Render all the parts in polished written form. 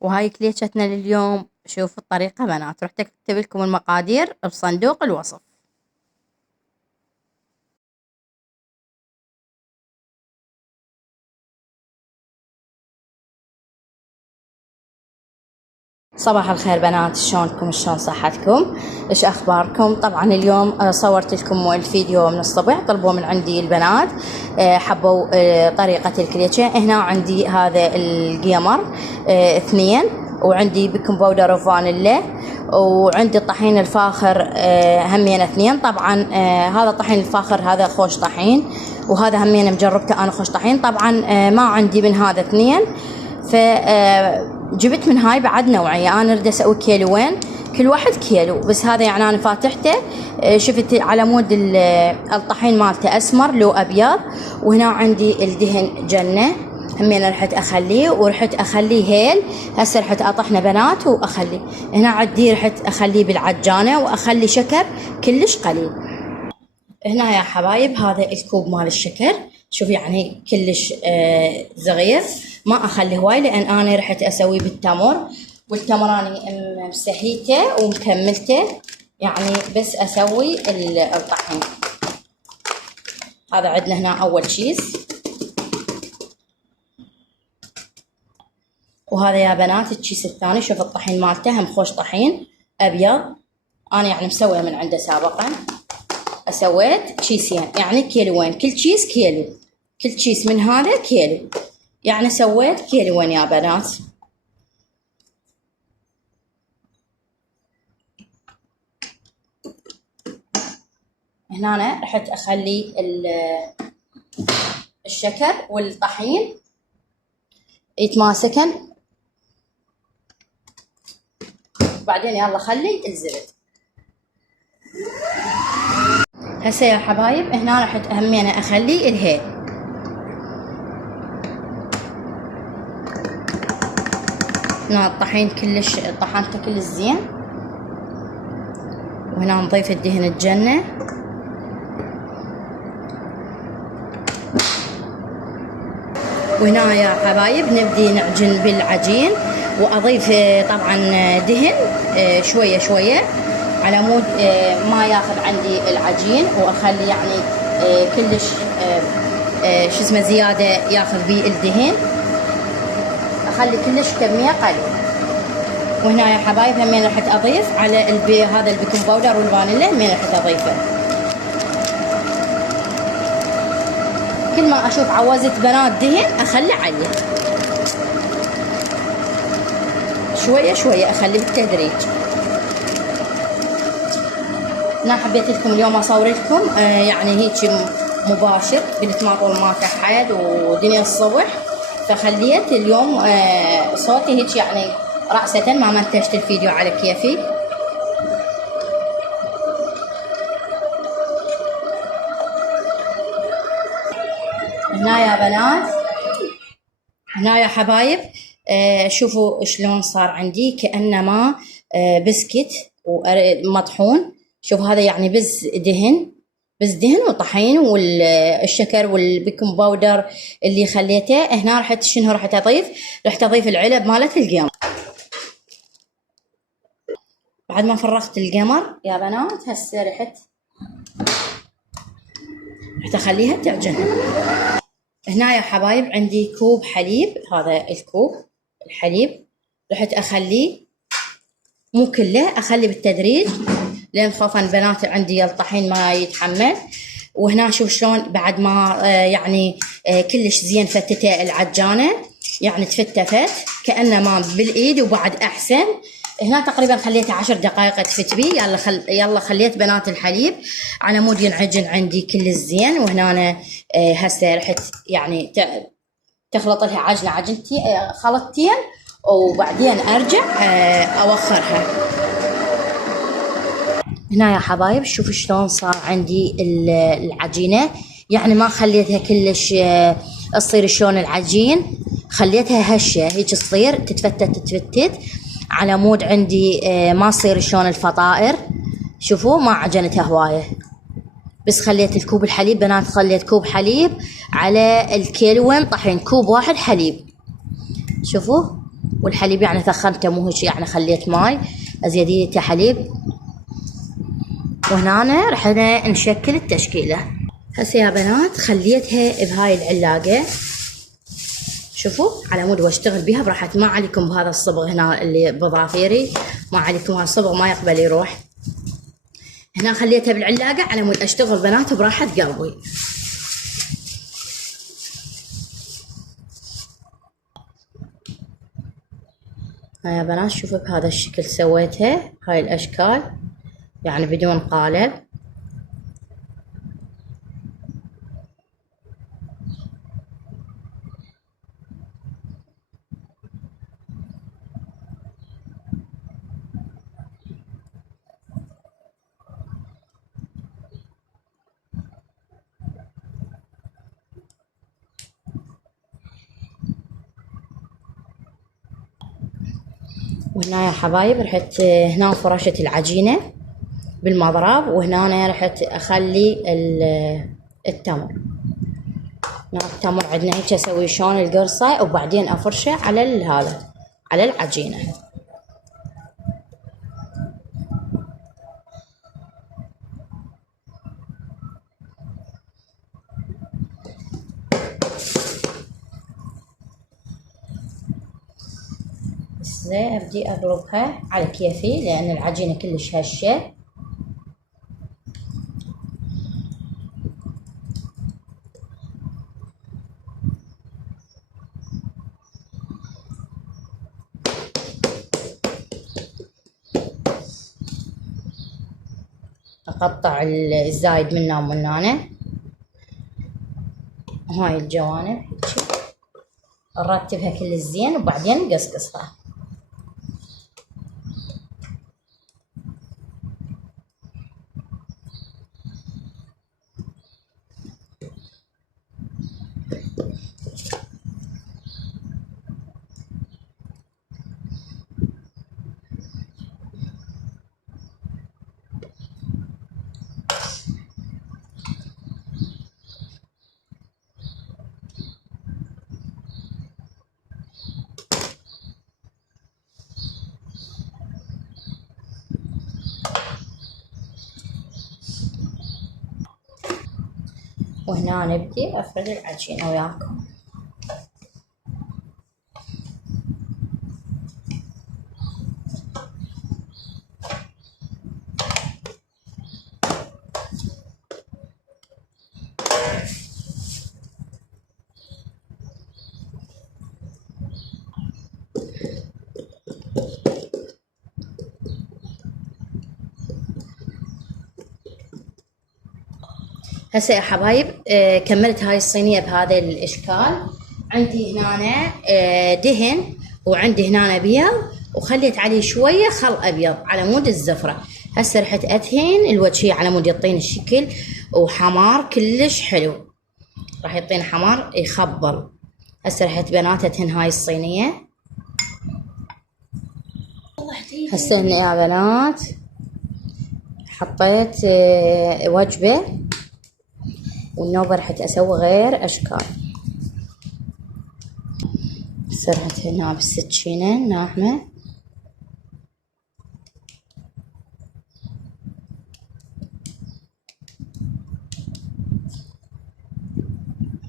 وهاي كليتشتنا لليوم. شوفوا الطريقة بنات، رحت اكتب لكم المقادير بصندوق الوصف. صباح الخير بنات، شلونكم؟ شلون صحتكم؟ ايش اخباركم؟ طبعا اليوم صورت لكم الفيديو من الصبح، طلبوا من عندي البنات، حبوا طريقة الكليتشة. هنا عندي هذا الجيمر 2، وعندي بيكنج باودر وفانيلا، وعندي الطحين الفاخر همين 2. طبعا هذا الطحين الفاخر هذا خوش طحين، وهذا همين مجربته انا خوش طحين. طبعا ما عندي من هذا 2، فجبت من هاي بعد نوعية. انا اريد اسوي كيلوين، كل واحد كيلو، بس هذا يعني انا فاتحته شفت على مود الطحين مالته اسمر لو ابيض. وهنا عندي الدهن جنة همين رحت اخليه، ورحت اخليه هيل. هسه رحت اطحنه بنات واخليه. هنا عندي رحت اخليه بالعجانة، واخلي شكر كلش قليل. هنا يا حبايب هذا الكوب مال الشكر، شوف يعني كلش صغير، ما اخلي هواي لان انا رحت اسويه بالتمر، والتمر اني مسهيته ومكملته، يعني بس اسوي الطحين. هذا عندنا هنا اول شيز، وهذا يا بنات الشيس الثاني. شوف الطحين مالته هم خوش طحين ابيض، انا يعني مسويه من عنده سابقا. سويت كيسين يعني كيلوين، كل كيس كيلو، كل كيس من هذا كيلو، يعني سويت كيلوين يا بنات. هنا أنا رحت اخلي الشكر والطحين يتماسكن، بعدين يلا خلي الزبد. هسه يا حبايب هنا رحت همينه اخلي الهيل. هنا الطحين كلش طحنته كلش زين، وهنا نضيف الدهن الجنة، وهنا يا حبايب نبدي نعجن بالعجين، واضيف طبعا دهن شوية شوية على مود ما ياخذ عندي العجين، واخلي يعني كلش شو اسمه زيادة ياخذ بيه الدهن، اخلي كلش كمية قليل. وهنا يا حبايب همين رحت اضيف على هذا البيكنج باودر والفانيلا، همين رحت اضيفه. كل ما اشوف عوزت بنات دهن اخلي عليه شويه شويه، اخلي بالتدريج. انا حبيت لكم اليوم اصور لكم يعني هيك مباشر، قلت ما طول ما كحل ودنيا الصبح، فخليت اليوم صوتي هيك يعني رأسة، ما منتجت الفيديو على كيفي. هنا يا بنات، هنا يا حبايب شوفوا شلون صار عندي كأنما بسكت ومطحون. شوف هذا يعني بس دهن، بس دهن وطحين والشكر والبيكنج باودر اللي خليته. هنا رحت شنو رحت اضيف؟ رحت اضيف العلب مالت القمر. بعد ما فرغت القمر يا بنات هسه رحت اخليها تعجن. هنا يا حبايب عندي كوب حليب، هذا الكوب الحليب رحت اخليه مو كله، اخلي بالتدريج لان خوفا البنات عندي الطحين ما يتحمل. وهنا شوف شلون بعد ما يعني كلش زين فتته العجانه، يعني تفتفت كانما بالايد وبعد احسن. هنا تقريبا خليته 10 دقائق تفت بي. يلا خليت بنات الحليب على مود ينعجن عندي كل زين. وهنا أنا هسه رحت يعني تخلط لها عجنتي خلطتين، وبعدين ارجع اوخرها. هنا يا حبايب شوفوا شلون صار عندي العجينه، يعني ما خليتها كلش تصير شلون العجين، خليتها هشه هيك تصير تتفتت على مود عندي ما تصير شلون الفطائر. شوفوا ما عجنتها هوايه، بس خليت الكوب الحليب بنات، خليت كوب حليب على الكيلوين طحين، كوب واحد حليب. شوفوا والحليب يعني ثخنته مو هيك يعني خليت ماي ازيديته حليب. وهنا راح نشكل التشكيله. هسه يا بنات خليتها بهاي العلاقه، شوفوا على مود واشتغل بيها براحتي، ما عليكم بهذا الصبغ هنا اللي بظافيري، ما عليكم، هذا الصبغ ما يقبل يروح. هنا خليتها بالعلاقه على مود اشتغل بنات براحه قلبي. ها يا بنات شوفوا بهذا الشكل سويتها، هاي الاشكال يعني بدون قالب. وهنا يا حبايب رحت هنا فرشت العجينة بالمضرب، وهنا رحت اخلي التمر. هنا التمر عندنا هيك اسوي شلون القرصة، وبعدين افرشه على هذا على العجينة. زي ابدي اقلبها على كيفي لان العجينة كلش هشة. اقطع الزايد منه ومن هنا، هاي الجوانب هيجي نرتبها كل الزين وبعدين نقصقصها. وهنا نبدي افرد العجينة وياكم. هسه يا حبايب كملت هاي الصينية بهذا الاشكال. عندي هنا دهن، وعندي هنا ابيض، وخليت عليه شوية خل ابيض على مود الزفرة. هسه رحت ادهن الوجهية على مود يعطيني الشكل، وحمار كلش حلو، راح يعطيني حمار يخبل. هسه رحت بنات ادهن هاي الصينية. هسه هنا يا بنات حطيت وجبة، والنوبة رحت اسوي غير اشكال. سرحت هنا بالسكينة الناعمة،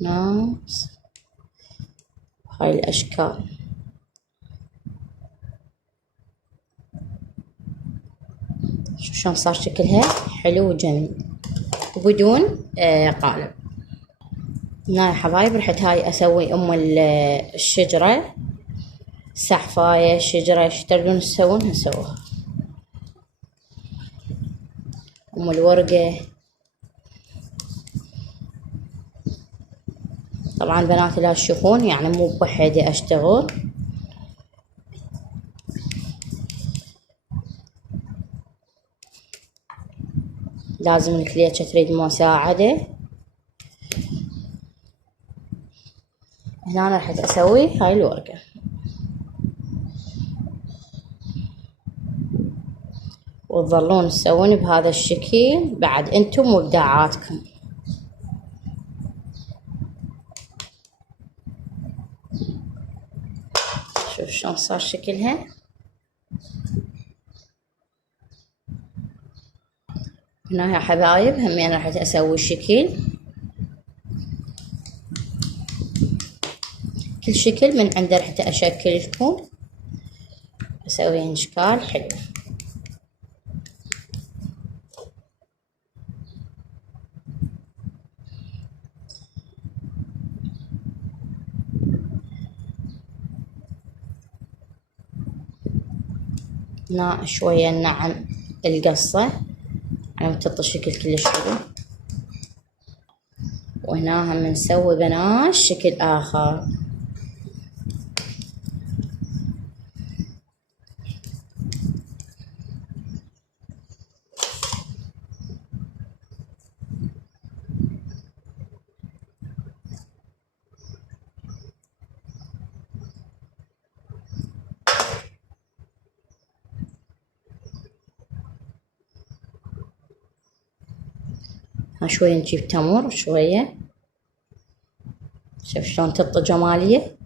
ناس هاي الاشكال. شوف شلون صار شكلها حلو وجميل وبدون قالب. هنا يا حبايب رحت هاي اسوي الشجرة، سحفاية، شجرة، ايش تردون تسوون هسووها. الورقة. طبعا بنات لا تشوفون يعني مو بوحدي اشتغل، لازم الكليتشة تريد مساعدة. هنا رحت اسوي هاي الورقة، وتظلون تسوون بهذا الشكل بعد انتم وابداعاتكم. شوف شلون شلون صار شكلها. هنا يا حبايب همين راح اسوي الشكل، كل شكل من عنده رح اشكل لكم، اسوي اشكال حلوه. هنا شويه نعم القصه على تعطي الشكل كلش حلو. وهنا هم نسوي بنات شكل اخر. ها شوية نجيب تمر شوية، شوف شلون تطي جمالية.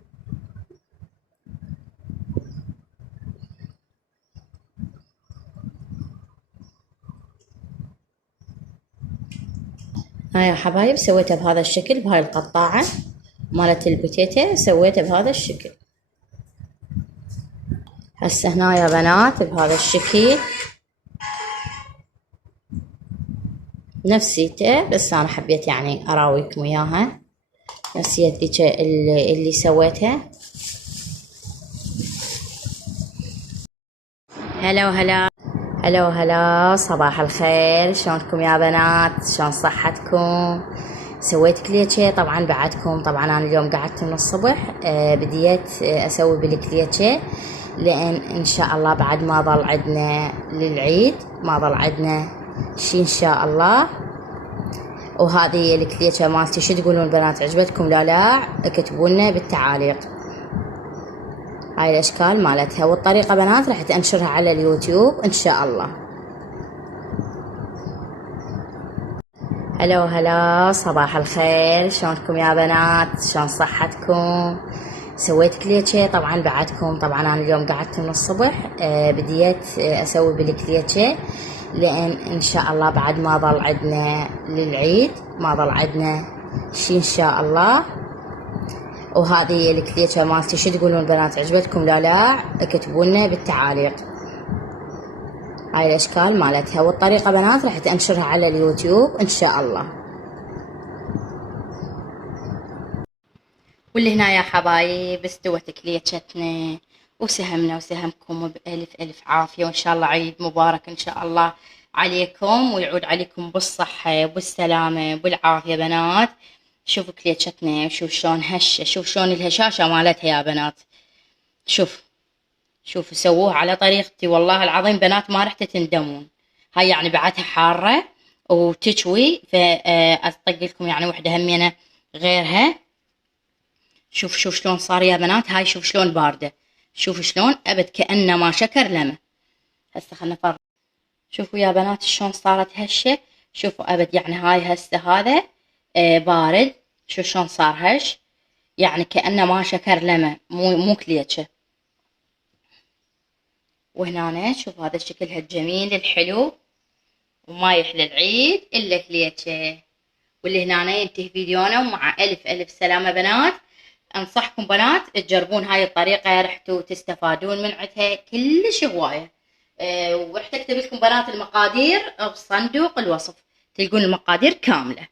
هاي يا حبايب سويتها بهذا الشكل بهاي القطاعة مالت البوتيتو، سويتها بهذا الشكل. هسه هنا يا بنات بهذا الشكل نفسيته، بس انا حبيت يعني اراويكم اياها نفسية ذيك اللي سويتها. هلا صباح الخير، شلونكم يا بنات؟ شلون صحتكم؟ سويت كليتشي طبعا بعدكم. طبعا انا اليوم قعدت من الصبح بديت اسوي بالكليتشي، لان ان شاء الله بعد ما ظل عندنا للعيد، ما ظل عندنا شي ان شاء الله. وهذه الكليتشي مالتي شو تقولون بنات؟ عجبتكم لا اكتبوا لنا بالتعاليق. هاي الاشكال مالتها والطريقه بنات راح انشرها على اليوتيوب ان شاء الله. هلا صباح الخير، شلونكم يا بنات؟ شلون صحتكم؟ سويت كليتشي طبعا بعدكم. طبعا انا اليوم قعدت من الصبح بديت اسوي بالكليتشي، لان ان شاء الله بعد ما ظل عندنا للعيد، ما ظل عندنا شي ان شاء الله. وهذه الكليتشي مالتي شو تقولون بنات؟ عجبتكم لا اكتبوا لنا بالتعاليق. هاي الاشكال مالتها والطريقه بنات راح انشرها على اليوتيوب ان شاء الله. واللي هنا يا حبايب استوت كليتشتنا وسهمنا وسهمكم بألف ألف عافية، وإن شاء الله عيد مبارك إن شاء الله عليكم، ويعود عليكم بالصحة وبالسلامة وبالعافية بنات. شوفوا كليتشتنا شوف شلون هشة، شوف شلون الهشاشة مالتها يا بنات. شوفوا سووها على طريقتي والله العظيم بنات ما رح تندمون. هاي يعني بعدها حارة وتشوي، فأطق لكم يعني وحدة همينة غيرها. شوف شلون صار يا بنات. هاي شوف شلون باردة، شوف شلون أبد كأنه ما شكر لما. هسه خلنا نفرق. شوفوا يا بنات شلون صارت هشة، شوفوا أبد يعني هاي هسه هذا بارد. شوف شلون صار هش، يعني كأنه ما شكر لما، مو كليتشة. وهنا شوف هذا شكلها الجميل الحلو، وما يحلى العيد إلا كليتشة. واللي هنا ينتهي فيديونا، ومع ألف ألف سلامة بنات. أنصحكم بنات تجربون هاي الطريقة، رح تستفادون من عندها كلش هواية. ورح تكتب لكم بنات المقادير بصندوق الوصف، تلقون المقادير كاملة.